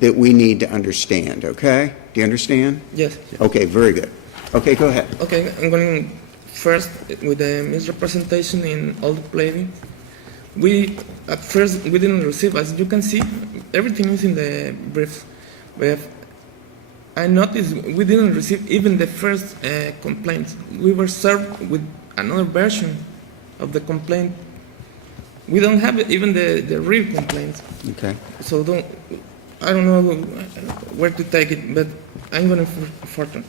that we need to understand, okay? Do you understand? Yes. Okay, very good. Okay, go ahead. Okay, I'm going first with the misrepresentation in all the pleading. At first, we didn't receive, as you can see, everything is in the brief. I noticed we didn't receive even the first complaint. We were served with another version of the complaint. We don't have even the real complaint. Okay. So I don't know where to take it, but I'm going to forward.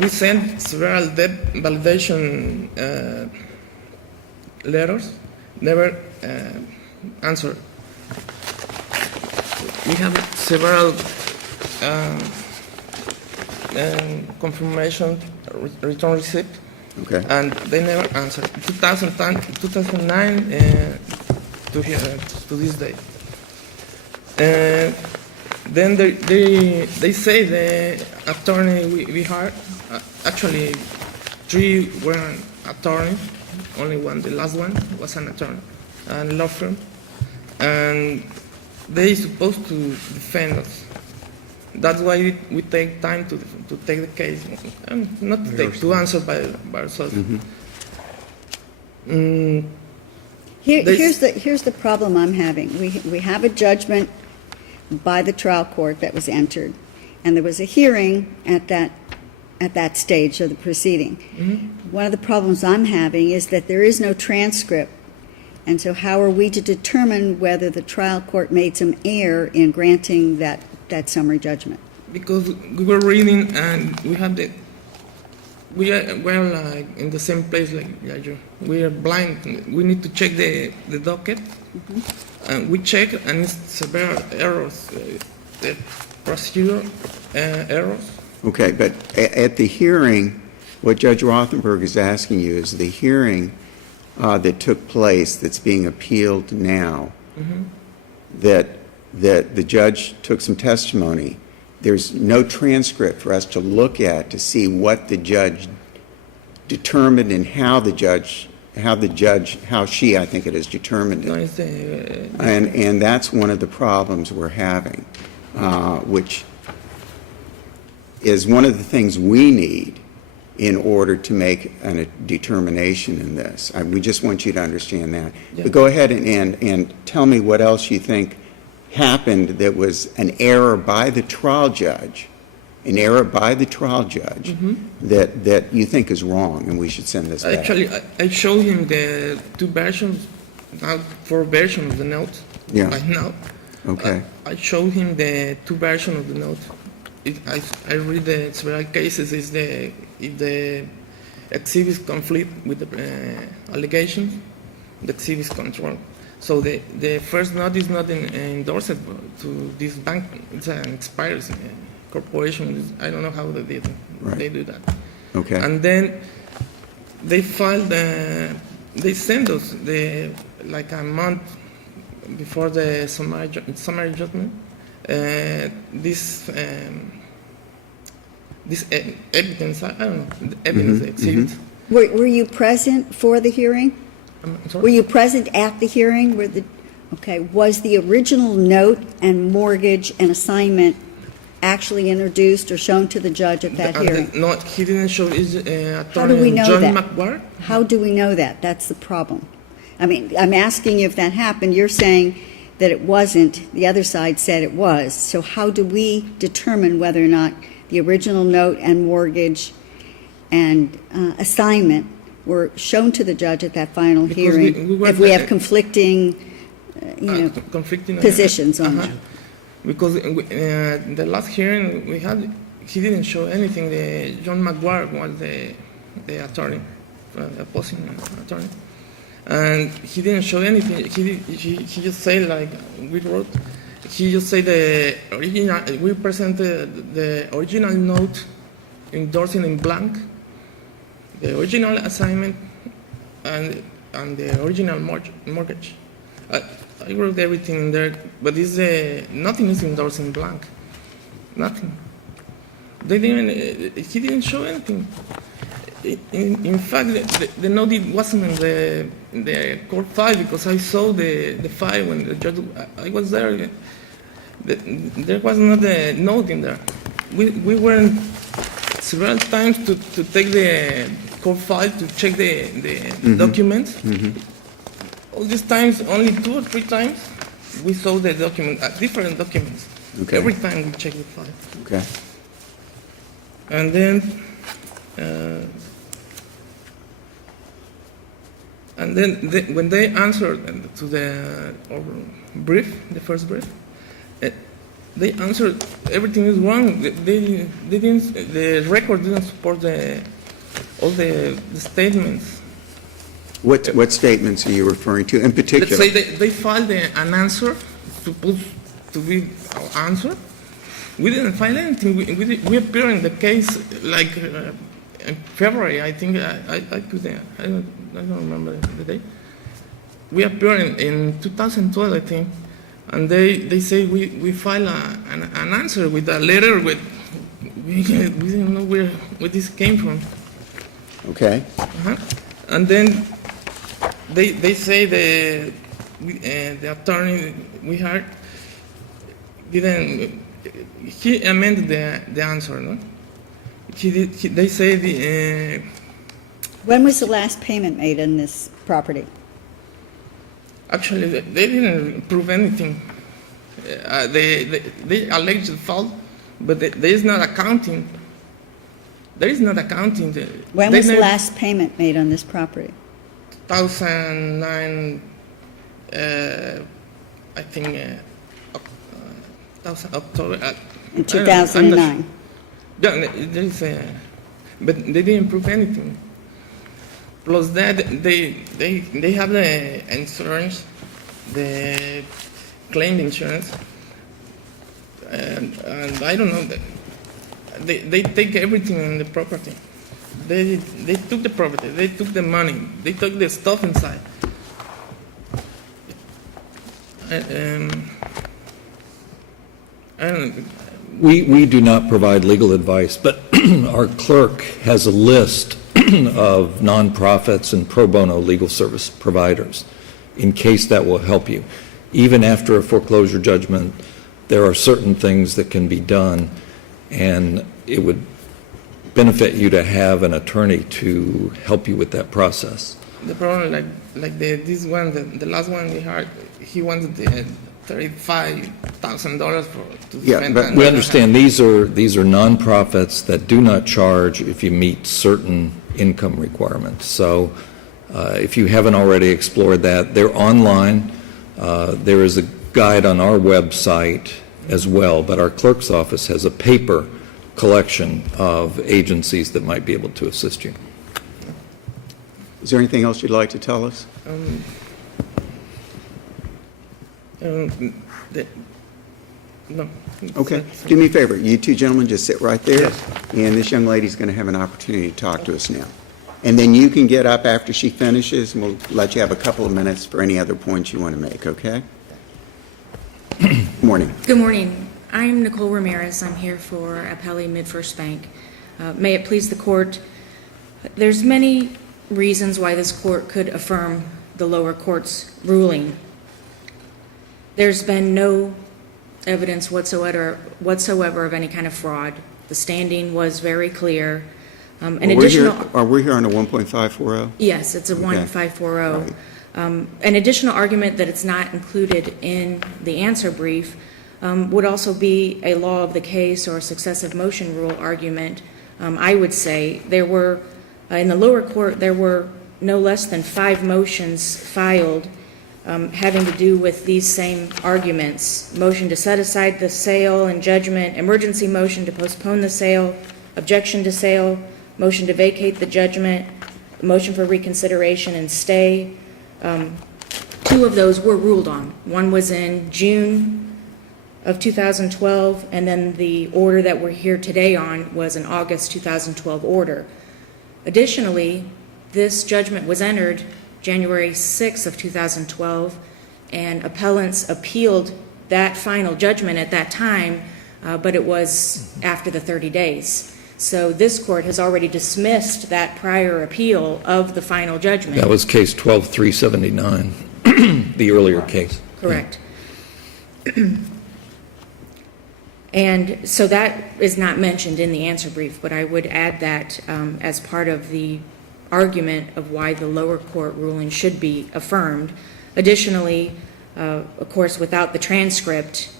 We sent several debt validation letters, never answered. We have several confirmation return receipt, Okay. and they never answered. 2009 to this day. Then they say the attorney we hired, actually 3 were attorneys, only one, the last one was an attorney, and law firm, and they supposed to defend us. That's why we take time to take the case, not to take, to answer by ourselves. Here's the problem I'm having. We have a judgment by the trial court that was entered, and there was a hearing at that stage of the proceeding. One of the problems I'm having is that there is no transcript, and so how are we to determine whether the trial court made some error in granting that summary judgment? Because we were reading and we're like in the same place like you. We are blind. We need to check the docket, and we check, and it's several errors, the procedure errors. Okay, but at the hearing, what Judge Rothenberg is asking you is the hearing that took place that's being appealed now, that the judge took some testimony. There's no transcript for us to look at to see what the judge determined and how she, I think it is, determined it. And that's one of the problems we're having, which is one of the things we need in order to make a determination in this. We just want you to understand that. Yeah. But go ahead and tell me what else you think happened that was an error by the trial judge, that you think is wrong and we should send this back. Actually, I showed him the 2 versions, now 4 versions of the note. Yeah. Right now. Okay. I showed him the 2 versions of the note. I read the several cases if the exhibits conflict with the allegations, the exhibits control. So the first note is not endorsed to this bank. It's an expired corporation. I don't know how they did. Right. They do that. Okay. And then they filed they sent us like a month before the summary judgment. This evidence, I don't know, the evidence exhibit. Were you present for the hearing? I'm sorry? Were you present at the hearing? Was the original note and mortgage and assignment actually introduced or shown to the judge at that hearing? No, he didn't show his attorney. How do we know John that? McGuire. How do we know that? That's the problem. I mean, I'm asking you if that happened. You're saying that it wasn't. The other side said it was. So how do we determine whether or not the original note and mortgage and assignment were shown to the judge at that final Because hearing if we have conflicting, conflicting positions on that? Because the last hearing we had, he didn't show anything. John McGuire was the attorney, opposing attorney, and he didn't show anything. He just said, like we wrote, he just said the original. We presented the original note endorsing in blank, the original assignment, and the original mortgage. I wrote everything in there, but nothing is endorsed in blank. Nothing. He didn't show anything. In fact, the note wasn't in the court file because I saw the file when the judge. I was there. There was not a note in there. We went several times to take the court file to check the documents. All these times, only 2 or 3 times, we saw the document, different documents. Okay. Every time we check the file. Okay. And then, when they answered to the brief, the first brief, they answered everything is wrong. They didn't. The record didn't support all the statements. What statements are you referring to in particular? Let's say they filed an answer supposed to be our answer. We didn't file anything. We appeared in the case like in February. I think I put there. I don't remember the date. We appeared in 2012, I think, and they say we file an answer with a letter with we didn't know where this came from. Okay. And then they say the attorney we hired didn't. He amended the answer, no? They say When was the last payment made on this property? actually they didn't prove anything. They alleged the fault, but there is not accounting. There is not accounting. When was the last payment made on this property? 2009, I think, October. In 2009. There is but they didn't prove anything. Plus that, they have the insurance, the claimed insurance, and I don't know. They take everything in the property. They took the property. They took the money. They took the stuff inside. I don't know. We do not provide legal advice, but our clerk has a list of nonprofits and pro bono legal service providers in case that will help you. Even after a foreclosure judgment, there are certain things that can be done, and it would benefit you to have an attorney to help you with that process. The problem, like this one, the last one we had, he wanted the $35,000 to defend. but We understand these are nonprofits that do not charge if you meet certain income requirements. So if you haven't already explored that, they're online. There is a guide on our website as well, but our clerk's office has a paper collection of agencies that might be able to assist you. Is there anything else you'd like to tell us? No. Okay. Do me a favor. You two gentlemen just sit right there. And this young lady's going to have an opportunity to talk to us now. And then you can get up after she finishes, and we'll let you have a couple of minutes for any other points you want to make, okay? Good morning. Good morning. I'm Nicole Ramirez. I'm here for Appellee Midfirst Bank. May it please the court, there's many reasons why this court could affirm the lower court's ruling. There's been no evidence whatsoever of any kind of fraud. The standing was very clear. Are we here on a 1.540? Yes, it's a 1540. An additional argument that it's not included in the answer brief would also be a law of the case or successive motion rule argument. I would say there were, in the lower court, there were no less than 5 motions filed having to do with these same arguments. Motion to set aside the sale and judgment, emergency motion to postpone the sale, objection to sale, motion to vacate the judgment, motion for reconsideration and stay. 2 of those were ruled on. One was in June of 2012, and then the order that we're here today on was an August 2012 order. Additionally, this judgment was entered January 6th of 2012, and appellants appealed that final judgment at that time, but it was after the 30 days. So this court has already dismissed that prior appeal of the final judgment. That was case 12-379, the earlier case. Correct. And so that is not mentioned in the answer brief, but I would add that as part of the argument of why the lower court ruling should be affirmed. Additionally, of course, without the transcript,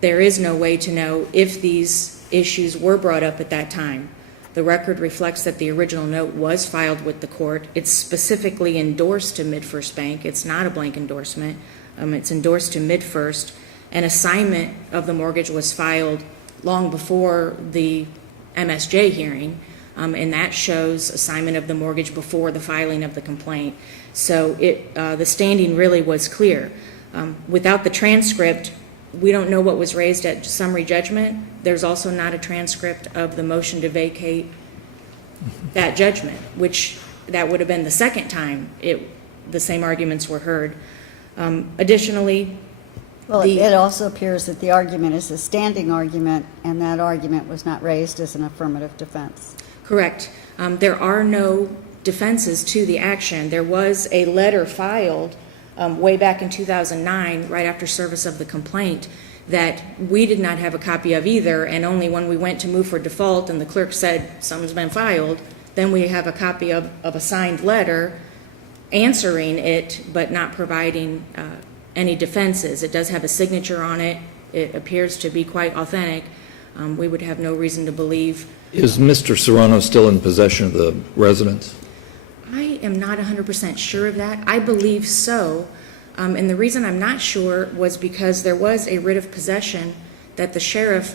there is no way to know if these issues were brought up at that time. The record reflects that the original note was filed with the court. It's specifically endorsed to MidFirst Bank. It's not a blank endorsement. It's endorsed to MidFirst. An assignment of the mortgage was filed long before the MSJ hearing, and that shows assignment of the mortgage before the filing of the complaint. So the standing really was clear. Without the transcript, we don't know what was raised at summary judgment. There's also not a transcript of the motion to vacate that judgment, which that would have been the second time the same arguments were heard. Additionally, Well, it also appears that the argument is a standing argument, and that argument was not raised as an affirmative defense. correct. There are no defenses to the action. There was a letter filed way back in 2009, right after service of the complaint, that we did not have a copy of either, and only when we went to move for default and the clerk said something's been filed, then we have a copy of a signed letter answering it, but not providing any defenses. It does have a signature on it. It appears to be quite authentic. We would have no reason to believe. Is Mr. Serrano still in possession of the residence? I am not 100% sure of that. I believe so. And the reason I'm not sure was because there was a writ of possession that the sheriff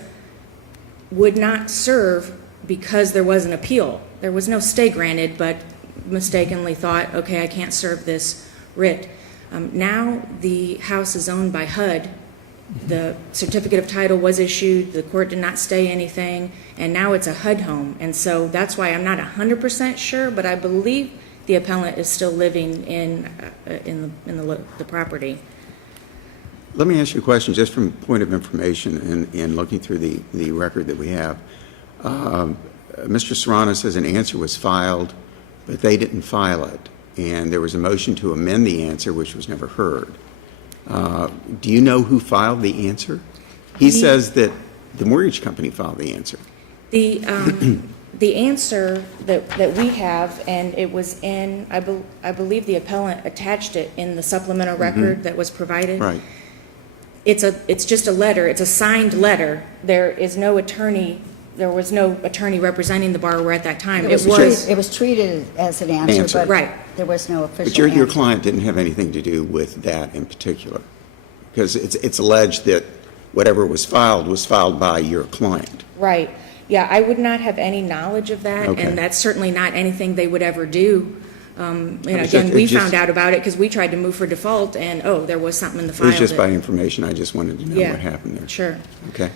would not serve because there was an appeal. There was no stay granted, but mistakenly thought, okay, I can't serve this writ. Now the house is owned by HUD. The certificate of title was issued, the court did not stay anything, and now it's a HUD home. And so that's why I'm not 100% sure, but I believe the appellant is still living in the property. Let me ask you a question, just from point of information in looking through the record that we have. Mr. Serrano says an answer was filed, but they didn't file it, and there was a motion to amend the answer, which was never heard. Do you know who filed the answer? He says that the mortgage company filed the answer. The answer that we have, and it was in, I believe the appellant attached it in the supplemental record that was provided. Right. It's just a letter. It's a signed letter. There was no attorney representing the borrower at that time. It was treated as an answer, but Right. there was no official But your answer. client didn't have anything to do with that in particular, because it's alleged that whatever was filed by your client. Right. Yeah, I would not have any knowledge of that, Okay. and that's certainly not anything they would ever do. And It's again, just- we it just- found out about it because we tried to move for default, and there was something in the It file. was just that- by information, I just wanted to know Yeah, what happened there. Sure. Okay.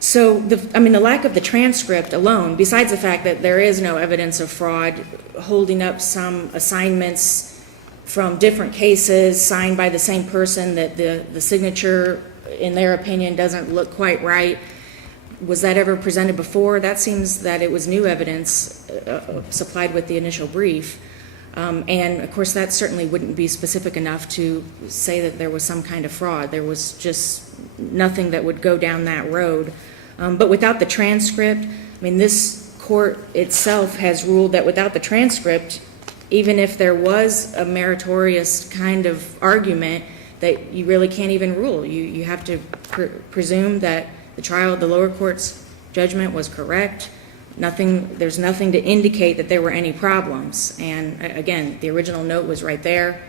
So, the lack of the transcript alone, besides the fact that there is no evidence of fraud, holding up some assignments from different cases signed by the same person that the signature, in their opinion, doesn't look quite right. Was that ever presented before? That seems that it was new evidence supplied with the initial brief. And, of course, that certainly wouldn't be specific enough to say that there was some kind of fraud. There was just nothing that would go down that road. But without the transcript, this court itself has ruled that without the transcript, even if there was a meritorious kind of argument, that you really can't even rule. You have to presume that the lower court's judgment was correct. There's nothing to indicate that there were any problems. And again, the original note was right there.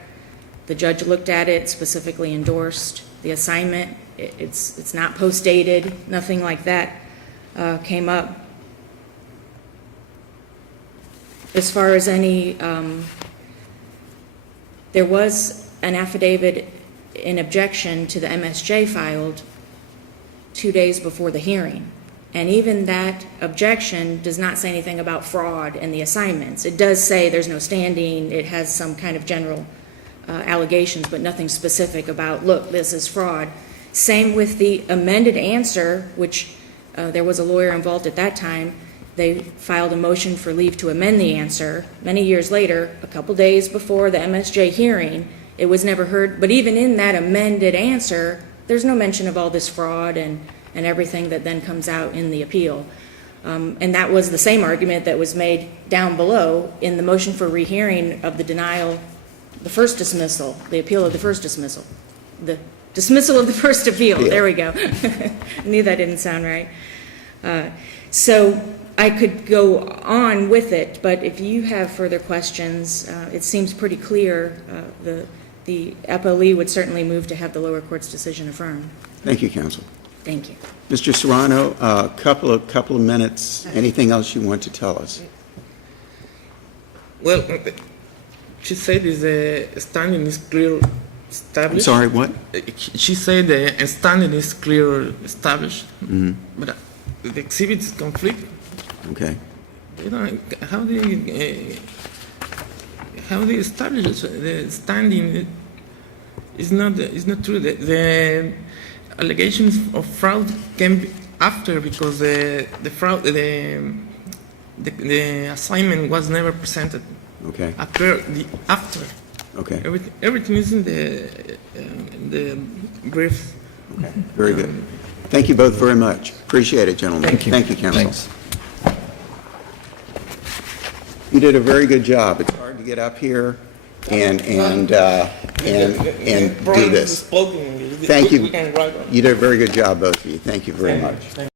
The judge looked at it, specifically endorsed the assignment. It's not post-dated, nothing like that came up. As far as any, there was an affidavit in objection to the MSJ filed 2 days before the hearing. And even that objection does not say anything about fraud and the assignments. It does say there's no standing. It has some kind of general allegations, but nothing specific about, look, this is fraud. Same with the amended answer, which there was a lawyer involved at that time. They filed a motion for leave to amend the answer. Many years later, a couple days before the MSJ hearing, it was never heard. But even in that amended answer, there's no mention of all this fraud and everything that then comes out in the appeal. And that was the same argument that was made down below in the motion for rehearing of the denial, the first dismissal, the appeal of the first dismissal. The dismissal of the first appeal, there we go. I knew that didn't sound right. So I could go on with it, but if you have further questions, it seems pretty clear. The appellee would certainly move to have the lower court's decision affirmed. Thank you, counsel. Thank you. Mr. Serrano, a couple of minutes. Anything else you want to tell us? Well, she said the standing is clear I'm established. sorry, what? She said the standing is clear established, but the exhibits conflict. Okay. You know, how do you establish the standing? Is not true. The allegations of fraud came after because the fraud the assignment was never presented. Okay. After. Okay. Everything is in the brief. Okay. Very good. Thank you both very much. Appreciate it, gentlemen. Thank you. Thank you, counsel. Thanks. You did a very good job. It's hard to get up here and do this. Thank you. We can write on. You did a very good job, both of you. Thank you very much.